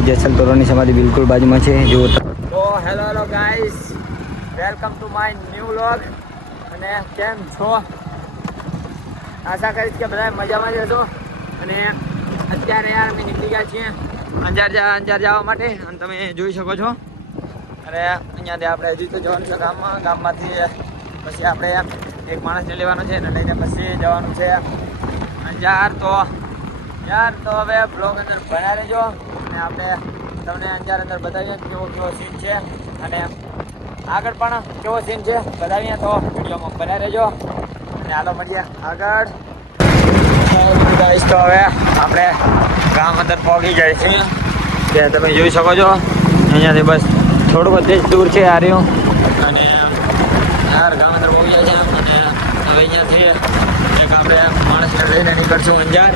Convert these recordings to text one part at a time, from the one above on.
જેસલ તોરણની સમાધિ બિલકુલ બાજુમાં છે. જુઓ તો. Hello hello guys welcome to my new vlog અને કેમ છો? આશા કરીશ કે બધા મજામાં જ હશો. અને અત્યારે યાર અમે નીકળી ગયા છીએ અંજાર જા અંજાર જવા માટે. અને તમે જોઈ શકો છો. અને અહીંયાથી આપણે હજી તો જવાનું છે ગામમાં. ગામમાંથી પછી આપણે એક માણસને લેવાનો છે અને લઈને પછી જવાનું છે અંજાર. તો યાર, તો હવે બ્લોગ અંદર બના રહેજો અને આપણે તમને અંજાર અંદર બતાવીએ કેવો કેવો સીન છે. અને આગળ પણ કેવો સીન છે બતાવીએ તો વિડીયોમાં બના રહેજો. અને હાલો મળીએ આગળ. તો હવે આપણે ગામ અંદર પહોંચી જાય છે. ત્યાં તમે જોઈ શકો છો, અહીંયાથી બસ થોડુંક જ દૂર છે આ રહ્યું. અને યાર ગામ અંદર પહોંચી જાય છે. અને હવે અહીંયાથી આપણે માણસને લઈને નીકળશું અંજાર.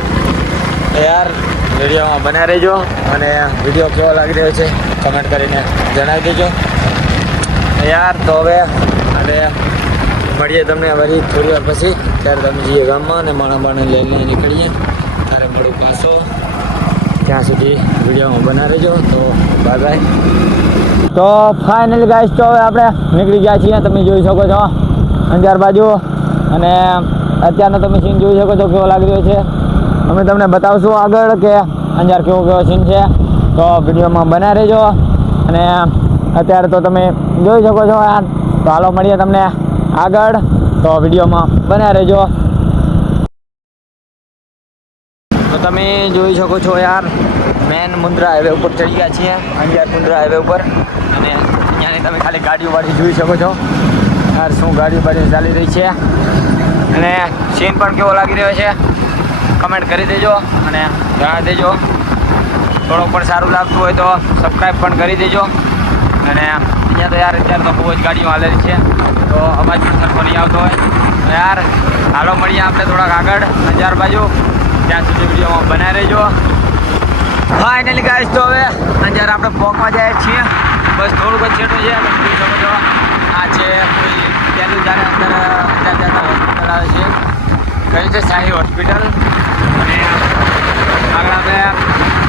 યાર, વિડીયોમાં બના રહેજો અને વીડિયો કેવો લાગી રહ્યો છે કમેન્ટ કરીને જણાવી દેજો. યાર, તો હવે અને મળીએ તમને વળી થોડી વાર પછી. ત્યારે તમે જઈએ ગામમાં અને માણા બાણે લઈને નીકળીએ. ત્યારે મળું પાછો. ત્યાં સુધી વિડીયોમાં બના રહેજો. તો બાય બાય તો ફાઇનલી ગાઈસ તો હવે આપણે નીકળી ગયા છીએ. તમે જોઈ શકો છો અંજાર બાજુ. અને અત્યારનો તમે સીન જોઈ શકો છો કેવો લાગી રહ્યો છે. અમે તમને બતાવશું આગળ કે અંજાર કેવો કેવો સીન છે. તો વિડીયોમાં બના રહેજો. અને અત્યારે તો તમે જોઈ શકો છો યાર તો હાલો મળીએ તમને આગળ. તો વિડીયોમાં બના રહેજો. તો તમે જોઈ શકો છો યાર, મેન મુન્દ્રા હાઈવે ઉપર ચડી ગયા છીએ, અંજાર મુન્દ્રા હાઈવે ઉપર. અને અહીંયાની તમે ખાલી ગાડીઓ વાળી જોઈ શકો છો. યાર, શું ગાડીઓ વાળી ચાલી રહી છે. અને સીન પણ કેવો લાગી રહ્યો છે? કમેન્ટ કરી દેજો અને જણાવી દેજો. થોડોક પણ સારું લાગતું હોય તો સબસ્ક્રાઈબ પણ કરી દેજો. અને અહીંયા તો યાર અત્યારે તો બહુ જ ગાડીઓ હાલેલી છે. તો અવાજ પણ સરખો નહીં આવતો હોય. તો યાર, હાલો મળીએ આપણે થોડાક આગળ, અંજાર બાજુ. ત્યાં સુધી વિડીયોમાં બનાવી રહેજો. ફાઇનલી ગાઈસ તો હવે અંજાર આપણે પોકમાં જાય છીએ. બસ થોડુંક જ છેટું છે આ છે કોઈ પહેલું જ્યારે અંદર અંજાર હોસ્પિટલ આવે છે. કઈ છે શાહી હોસ્પિટલ. અને આગળ આપણે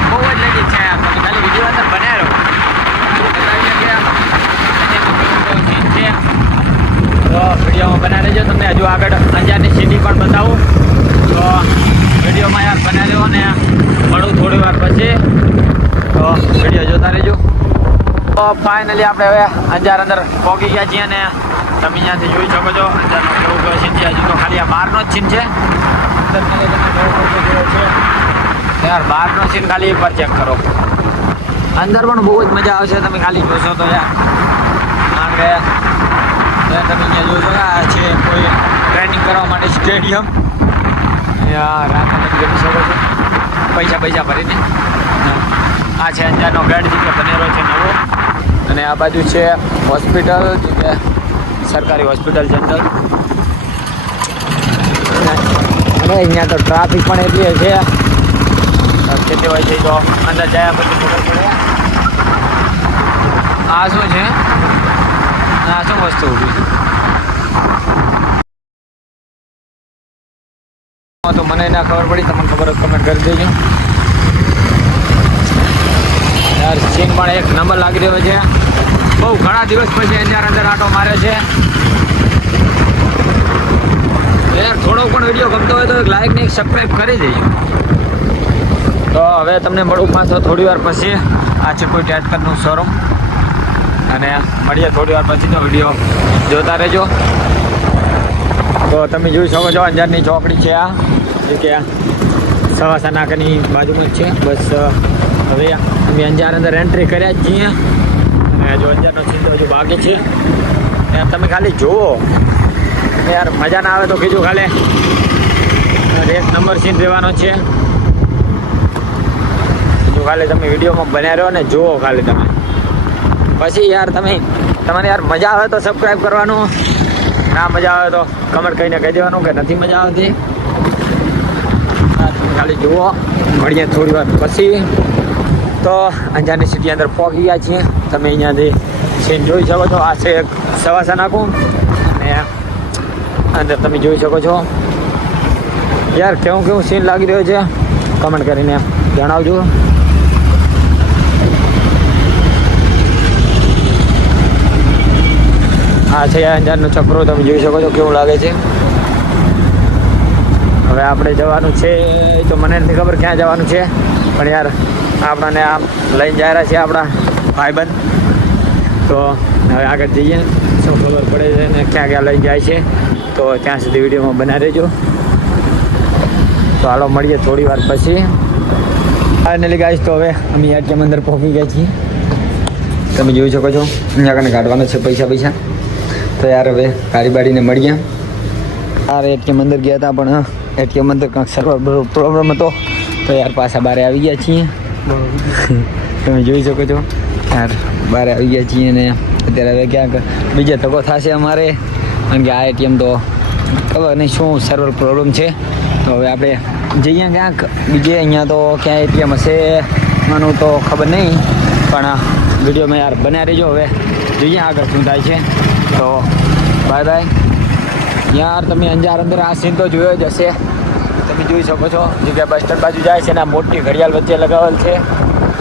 બહુ જ લેગી છે તમે ખાલી વીડિયો અંદર બનાવી રહો બતાવીએ કે અહીંયા કેવું કેવું scene છે તો વિડીયોમાં બનાવી લેજો તમને હજુ આગળ અંજારની સિટી પણ બતાવું. તો વિડીયોમાં યાર બનાવી લો ને મળું થોડી વાર પછી. તો વીડિયો જોતા રહેજો. તો ફાઇનલી આપણે હવે અંજાર અંદર પહોંચી ગયા છીએ અને તમે અહીંયાથી જોઈ શકો છો. અંજારનો કેવું સીન છે હજુ તો ખાલી આ બહારનો જ સીન છે. અંદર ખાલી તમને બહુ મોટો છે યાર બહારનો સીન ખાલી એકવાર ચેક કરો. અંદર પણ બહુ જ મજા આવશે. તમે ખાલી જોશો તો યાર. કારણ કે તમે અહીંયા જોશો આ છે કોઈ ટ્રેનિંગ કરવા માટે સ્ટેડિયમ. યાર આ તમે જોઈ શકો છો. પૈસા પૈસા ભરીને. આ છે અંજારનો ગઢ જે બનેલો છે નવો. અને આ બાજુ છે હોસ્પિટલ, જે સરકારી હોસ્પિટલ જનરલ. અને અહીંયા તો ટ્રાફિક પણ એટલી હશે કેટલી હોય છે તો અંદર જાય પછી ખબર પડે. આ શું છે? આ શું વસ્તુ ઊભી છે? તો મને ના ખબર પડી. તમને ખબર કમેન્ટ કરી દેજો. યાર સીન પણ એક નંબર લાગી રહ્યો છે. બહુ ઘણા દિવસ પછી એની અંદર આટો મારે છે. યાર, થોડો પણ વીડિયો ગમતો હોય તો એક લાઈક ને એક સબસ્ક્રાઈબ કરી દેજો. તો હવે તમને મળું પાછો થોડી વાર પછી. આ છે કોઈ ટેટકરનું શોરૂમ અને મળીએ થોડી વાર પછી તો વીડિયો જોતા રહેજો. તો તમે જોઈ શકો છો, અંજારની ચોકડી છે આ. જે કે સવાસા નાકાની બાજુમાં જ છે. બસ હવે અમે અંજાર અંદર એન્ટ્રી કર્યા જ છીએ. જો સીન તો હજુ બાકી છે. તમે ખાલી જુઓ. યાર મજા ના આવે તો કીધું ખાલી. એક નંબર સીન રહેવાનો છે. હજુ ખાલી તમે વિડીયોમાં બન્યા રહ્યો ને જુઓ ખાલી તમે. પછી યાર તમે, તમને યાર મજા આવે તો સબસ્ક્રાઈબ કરવાનું. ના મજા આવે તો કમેન્ટ કહીને કહી દેવાનું કે નથી મજા આવતી. ખાલી જુઓ. મળીએ થોડી વાર પછી. તો અંજારની સિટી અંદર પહોંચી ગયા છીએ. તમે અહીંયાથી સીન જોઈ શકો છો. આ છે એક સવાસા નાખું અને અંદર તમે જોઈ શકો છો. યાર, કેવું કેવું સીન લાગી રહ્યો છે? કમેન્ટ કરીને જણાવજો. આ છે અંજારનો ચક્રો. તમે જોઈ શકો છો કેવું લાગે છે. હવે આપણે જવાનું છે. તો મને નથી ખબર ક્યાં જવાનું છે. પણ યાર આપણને આમ લઈને જાય રહ્યા છે આપણા ભાઈબંધ. તો હવે આગળ જઈએ. શું ખબર પડે છે ને ક્યાં ક્યાં લઈને જાય છે. તો ત્યાં સુધી વિડીયોમાં બના રહેજો. તો હાલો મળીએ થોડી વાર પછી. ફાઇનલી ગાઈશ તો હવે અમે એટીએમ અંદર પહોંચી ગયા છીએ. તમે જોઈ શકો છો, અહીંયા કને કાઢવાનો છે પૈસા પૈસા. તો યાર હવે ગાડી બાડીને મળીએ. યાર એટીએમ અંદર ગયા હતા, પણ એટીએમ અંદર કંઈક સર્વર પ્રોબ્લેમ હતો. તો યાર પાછા બારે આવી ગયા છીએ. તમે જોઈ શકો છો. યાર બહાર આવી ગયા છીએ ને અત્યારે હવે ક્યાંક બીજે તકો થશે અમારે. કારણ કે આ એટીએમ તો ખબર નહીં શું સર્વર પ્રોબ્લેમ છે. તો હવે આપણે જઈએ ક્યાંક. બીજે અહીંયા તો ક્યાં એટીએમ હશે એનું તો ખબર નહીં. પણ વિડીયોમાં યાર બન્યા રહેજો હવે. જોઈએ આગળ શું થાય છે. તો બાય બાય યાર, તમે અંજાર અંદર આ સીન તો જોયો જ હશે. તમે જોઈ શકો છો જે બસ સ્ટેન્ડ બાજુ જાય છે ને આ મોટી ઘડિયાળ વચ્ચે લગાવેલ છે.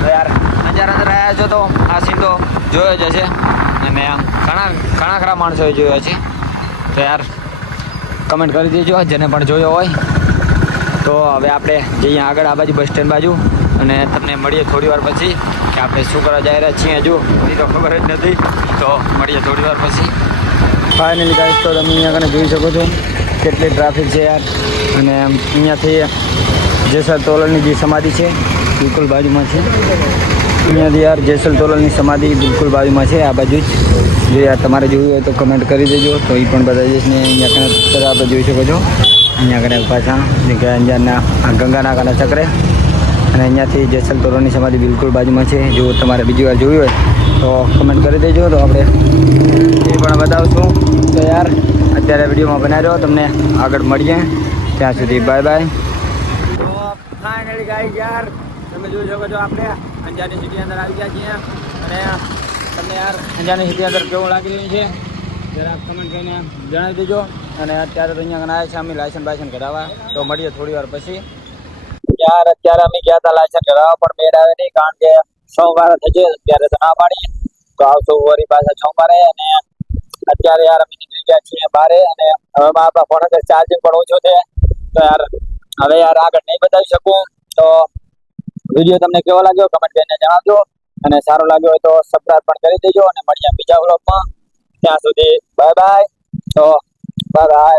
તો યાર અંજાર અંદર આવ્યા છો તો આ સીન તો જોયો જ હશે. અને આમ ઘણા ઘણા ખરા માણસોએ જોયો છે. તો યાર કમેન્ટ કરી દેજો, જેને પણ જોયો હોય. તો હવે આપણે જઈએ આગળ આ બાજુ બસ સ્ટેન્ડ બાજુ. અને તમને મળીએ થોડી વાર પછી, કે આપણે શું કરવા જઈ રહ્યા છીએ હજુ, એ તો ખબર જ નથી. તો મળીએ થોડી વાર પછી. ફાઇનલી ગાઈસ તો તમે અહીંયા કને જોઈ શકો છો. કેટલી ટ્રાફિક છે યાર? અને અહીંયાથી જેસલ તોલરની જે સમાધિ છે, બિલકુલ બાજુમાં છે. અહીંયાથી યાર જેસલ તોલરની સમાધિ બિલકુલ બાજુમાં છે, આ બાજુ જ. જો યાર તમારે જોયું હોય તો કમેન્ટ કરી દેજો, તો એ પણ બતાવી દઈશ અહીંયા કને આપણે જોઈ શકો છો. અહીંયા કને પાછા, જે કે અંજારના ગંગાના કાના ચક્રે. અને અહીંયાથી જેસલ તોરણની સમાધિ બિલકુલ બાજુમાં છે. જો તમારે બીજી વાર જોયું હોય તો કમેન્ટ કરી દેજો, તો આપણે એ પણ બતાવશું. તો યાર અત્યારે વિડીયોમાં બનાવ્યો તમને આગળ મળીએ. ત્યાં સુધી બાય બાય ફાઇનલી ગાઈ યાર, તમે જોઈ શકો છો આપણે અંજારની સિટી અંદર આવી ગયા છીએ. અને તમને યાર અંજારની સિટી અંદર કેવું લાગી રહ્યું છે, જરા કમેન્ટ જણાવી દેજો. અને અત્યારે તો અહીંયા છે અમે લાયસન્સ બાયસન કઢાવવા. તો મળીએ થોડી વાર પછી. યાર, અત્યારે અમે ગયા હતા લાયસન્સ કરાવવા પણ મેળ આવે નહીં, કારણ કે સોમવારે થશે, ત્યારે તો ના તો આવતો વરી પાછા સોમવારે અને અત્યારે યાર અમે નીકળી ગયા છીએ બારે અને હવે આપણા ફોન અંદર ચાર્જિંગ પણ ઓછો છે. તો યાર, હવે યાર આગળ નહીં બતાવી શકું. તો વીડિયો તમને કેવો લાગ્યો કમેન્ટ કરીને જણાવજો. અને સારો લાગ્યો હોય તો સબસ્ક્રાઈબ પણ કરી દેજો અને મળીએ બીજા વ્લોગમાં ત્યાં સુધી બાય બાય તો બાય બાય